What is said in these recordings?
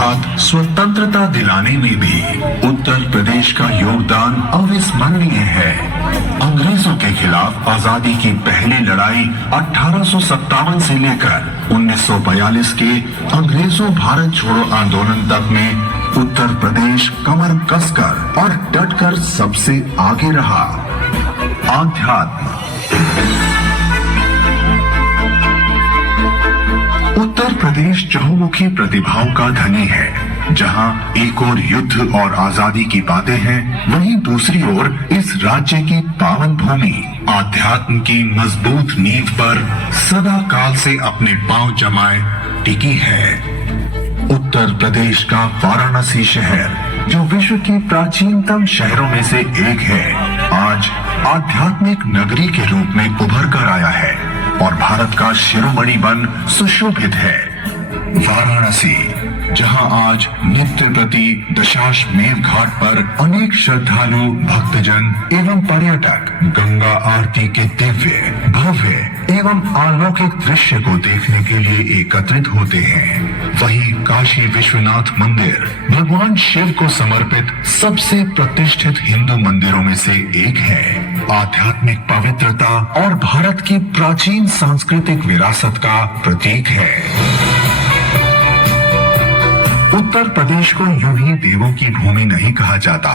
अर्थात स्वतंत्रता दिलाने में भी उत्तर प्रदेश का योगदान अविस्मरणीय है। अंग्रेजों के खिलाफ आजादी की पहली लड़ाई 1857 से लेकर 1942 के अंग्रेजों भारत छोड़ो आंदोलन तक में उत्तर प्रदेश कमर कसकर और डटकर सबसे आगे रहा। आध्यात्म। उत्तर प्रदेश चहुमुखी प्रतिभाओं का धनी है। जहां एक ओर युद्ध और आजादी की बातें हैं, वहीं दूसरी ओर इस राज्य की पावन भूमि आध्यात्म की मजबूत नींव पर सदा काल से अपने पांव जमाए टिकी है। उत्तर प्रदेश का वाराणसी शहर, जो विश्व की प्राचीनतम शहरों में से एक है, आज आध्यात्मिक नगरी के रूप में उभर कर आया है और भारत का शिरोमणि बन सुशोभित है। वाराणसी, जहां आज नित्य प्रति दशाश्वमेध घाट पर अनेक श्रद्धालु भक्तजन एवं पर्यटक गंगा आरती के दिव्य भव्य एवं अलौकिक दृश्य को देखने के लिए एकत्रित होते हैं। वहीं काशी विश्वनाथ मंदिर भगवान शिव को समर्पित सबसे प्रतिष्ठित हिंदू मंदिरों में से एक है। आध्यात्मिक पवित्रता और भारत की प्राचीन सांस्कृतिक विरासत का प्रतीक है। उत्तर प्रदेश को यूं ही देवों की भूमि नहीं कहा जाता।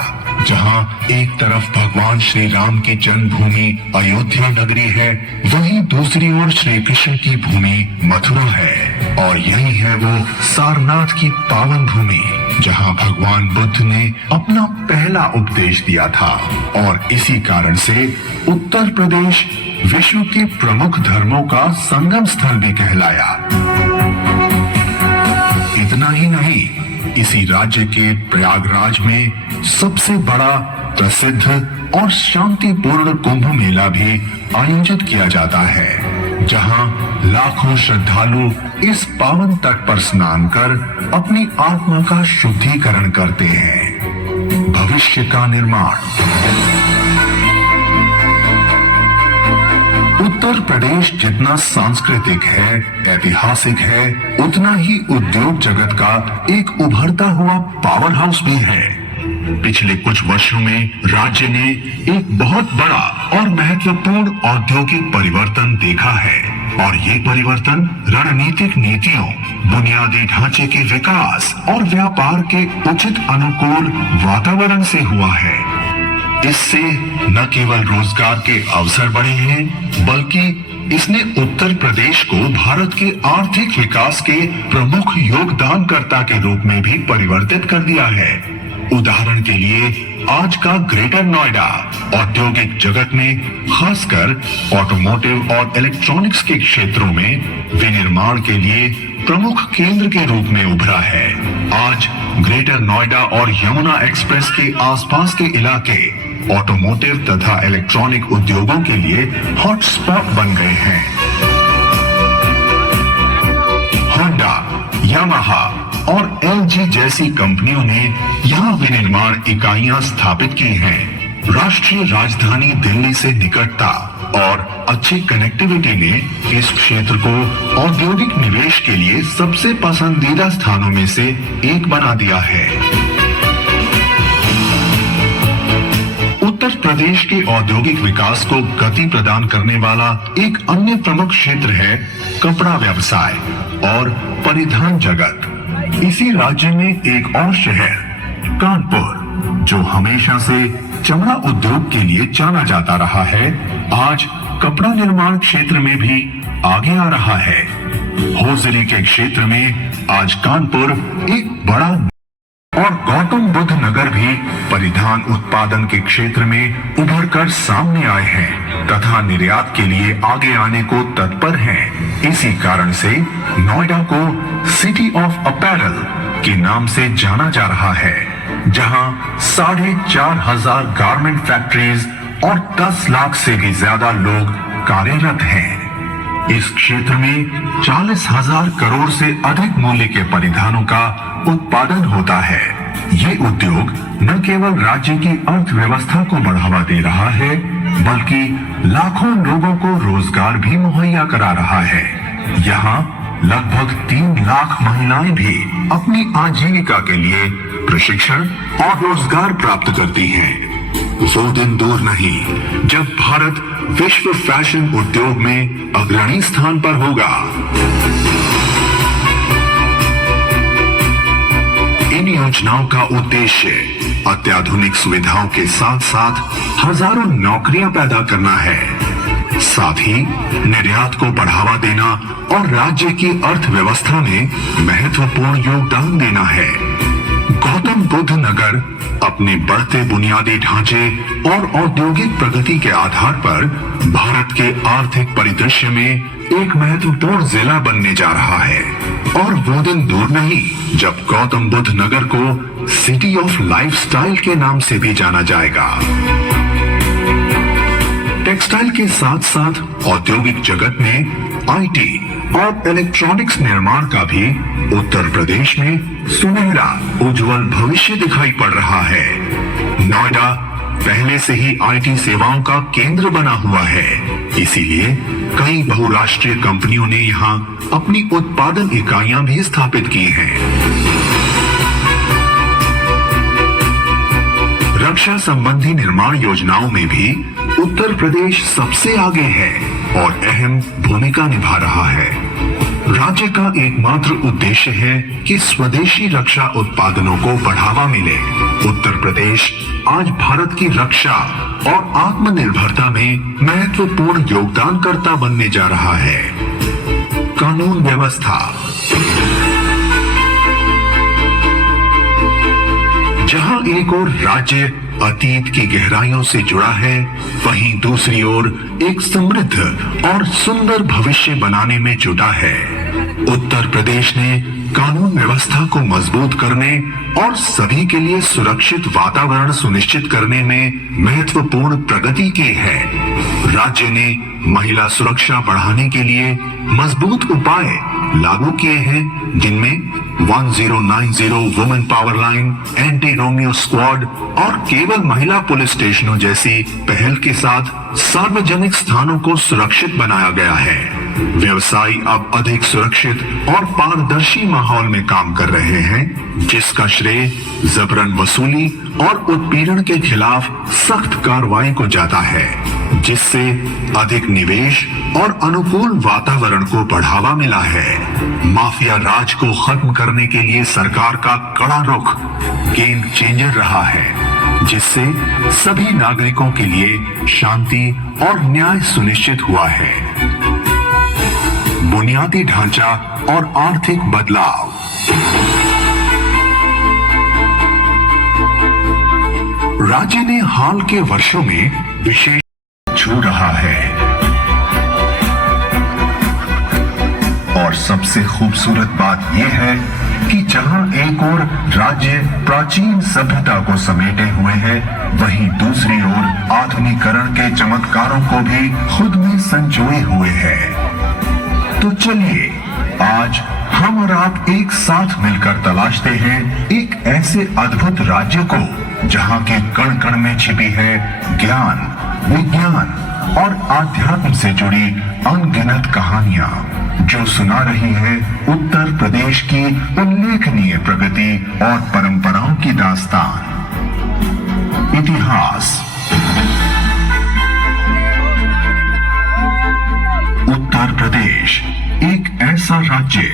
जहां एक तरफ भगवान श्री राम की जन्मभूमि अयोध्या नगरी है, वहीं दूसरी ओर श्री कृष्ण की भूमि मथुरा है और यही है वो सारनाथ की पावन भूमि, जहां भगवान बुद्ध ने अपना पहला उपदेश दिया था। और इसी कारण से उत्तर प्रदेश विश्व के प्रमुख धर्मों का संगम स्थल भी कहलाया। इतना ही नहीं, इसी राज्य के प्रयागराज में सबसे बड़ा प्रसिद्ध और शांतिपूर्ण कुंभ मेला भी आयोजित किया जाता है, जहां लाखों श्रद्धालु इस पावन तट पर स्नान कर अपनी आत्मा का शुद्धिकरण करते हैं। भविष्य का निर्माण। उत्तर प्रदेश जितना सांस्कृतिक है, ऐतिहासिक है, उतना ही उद्योग जगत का एक उभरता हुआ पावर हाउस भी है। पिछले कुछ वर्षों में राज्य ने एक बहुत बड़ा और महत्वपूर्ण औद्योगिक परिवर्तन देखा है और ये परिवर्तन रणनीतिक नीतियों, बुनियादी ढांचे के विकास और व्यापार के उचित अनुकूल वातावरण से हुआ है। इससे न केवल रोजगार के अवसर बढ़े हैं, बल्कि इसने उत्तर प्रदेश को भारत के आर्थिक विकास के प्रमुख योगदानकर्ता के रूप में भी परिवर्तित कर दिया है। उदाहरण के लिए आज का ग्रेटर नोएडा औद्योगिक जगत में खासकर ऑटोमोटिव और इलेक्ट्रॉनिक्स के क्षेत्रों में विनिर्माण के लिए प्रमुख केंद्र के रूप में उभरा है। आज ग्रेटर नोएडा और यमुना एक्सप्रेस के आसपास के इलाके ऑटोमोटिव तथा इलेक्ट्रॉनिक उद्योगों के लिए हॉटस्पॉट बन गए हैं। होंडा, यामाहा और एलजी जैसी कंपनियों ने यहाँ विनिर्माण इकाइयां स्थापित की हैं। राष्ट्रीय राजधानी दिल्ली से निकटता और अच्छी कनेक्टिविटी ने इस क्षेत्र को औद्योगिक निवेश के लिए सबसे पसंदीदा स्थानों में से एक बना दिया है। उत्तर प्रदेश के औद्योगिक विकास को गति प्रदान करने वाला एक अन्य प्रमुख क्षेत्र है कपड़ा व्यवसाय और परिधान जगत। इसी राज्य में एक और शहर कानपुर, जो हमेशा से चमड़ा उद्योग के लिए जाना जाता रहा है, आज कपड़ा निर्माण क्षेत्र में भी आगे आ रहा है। होजरी के क्षेत्र में आज कानपुर एक बड़ा और गौतम बुद्ध नगर भी परिधान उत्पादन के क्षेत्र में उभरकर सामने आए हैं तथा निर्यात के लिए आगे आने को तत्पर हैं। इसी कारण से नोएडा को सिटी ऑफ अपैरल के नाम से जाना जा रहा है, जहां 4,500 गारमेंट फैक्ट्रीज और 10 लाख से भी ज्यादा लोग कार्यरत हैं। इस क्षेत्र में 40,000 करोड़ से अधिक मूल्य के परिधानों का उत्पादन होता है। ये उद्योग न केवल राज्य की अर्थव्यवस्था को बढ़ावा दे रहा है, बल्कि लाखों लोगों को रोजगार भी मुहैया करा रहा है। यहाँ लगभग 3 लाख महिलाएं भी अपनी आजीविका के लिए प्रशिक्षण और रोजगार प्राप्त करती हैं। वो दिन दूर नहीं जब भारत विश्व फैशन उद्योग में अग्रणी स्थान पर होगा। इन योजनाओं का उद्देश्य अत्याधुनिक सुविधाओं के साथ साथ हजारों नौकरियां पैदा करना है, साथ ही निर्यात को बढ़ावा देना और राज्य की अर्थव्यवस्था में महत्वपूर्ण योगदान देना है। गौतम बुद्ध नगर अपने बढ़ते बुनियादी ढांचे और औद्योगिक प्रगति के आधार पर भारत के आर्थिक परिदृश्य में एक महत्वपूर्ण जिला बनने जा रहा है। और वो दिन दूर नहीं जब गौतम बुद्ध नगर को सिटी ऑफ लाइफस्टाइल के नाम से भी जाना जाएगा। टेक्सटाइल के साथ साथ औद्योगिक जगत में आईटी और इलेक्ट्रॉनिक्स निर्माण का भी उत्तर प्रदेश में सुनहरा उज्जवल भविष्य दिखाई पड़ रहा है। नोएडा पहले से ही आईटी सेवाओं का केंद्र बना हुआ है, इसीलिए कई बहुराष्ट्रीय कंपनियों ने यहाँ अपनी उत्पादन इकाइयां भी स्थापित की हैं। रक्षा संबंधी निर्माण योजनाओं में भी उत्तर प्रदेश सबसे आगे है और अहम भूमिका निभा रहा है। राज्य का एकमात्र उद्देश्य है कि स्वदेशी रक्षा उत्पादनों को बढ़ावा मिले। उत्तर प्रदेश आज भारत की रक्षा और आत्मनिर्भरता में महत्वपूर्ण योगदानकर्ता बनने जा रहा है। कानून व्यवस्था। जहां एक ओर राज्य अतीत की गहराइयों से जुड़ा है, वहीं दूसरी ओर एक समृद्ध और सुंदर भविष्य बनाने में जुटा है। उत्तर प्रदेश ने कानून व्यवस्था को मजबूत करने और सभी के लिए सुरक्षित वातावरण सुनिश्चित करने में महत्वपूर्ण प्रगति की है। राज्य ने महिला सुरक्षा बढ़ाने के लिए मजबूत उपाय लागू किए हैं, जिनमें 1090 women power line, anti Romeo squad और केवल महिला पुलिस स्टेशनों जैसी पहल के साथ सार्वजनिक स्थानों को सुरक्षित बनाया गया है। व्यवसायी अब अधिक सुरक्षित और पारदर्शी माहौल में काम कर रहे हैं, जिसका श्रेय जबरन वसूली और उत्पीड़न के खिलाफ सख्त कार्रवाई को जाता है, जिससे अधिक निवेश और अनुकूल वातावरण को बढ़ावा मिला है। माफिया राज को खत्म करने के लिए सरकार का कड़ा रुख गेम चेंजर रहा है, जिससे सभी नागरिकों के लिए शांति और न्याय सुनिश्चित हुआ है। बुनियादी ढांचा और आर्थिक बदलाव। राज्य ने हाल के वर्षों में विशेष छू रहा है और सबसे खूबसूरत बात यह है कि जहां एक ओर राज्य प्राचीन सभ्यता को समेटे हुए है, वहीं दूसरी ओर आधुनिकीकरण के चमत्कारों को भी खुद में संजोए हुए है। तो चलिए आज हम और आप एक साथ मिलकर तलाशते हैं एक ऐसे अद्भुत राज्य को जहां के कण कण में छिपी है ज्ञान, विज्ञान और आध्यात्म से जुड़ी अनगिनत कहानियां, जो सुना रही है उत्तर प्रदेश की उल्लेखनीय प्रगति और परंपराओं की दास्तान। इतिहास। उत्तर प्रदेश एक ऐसा राज्य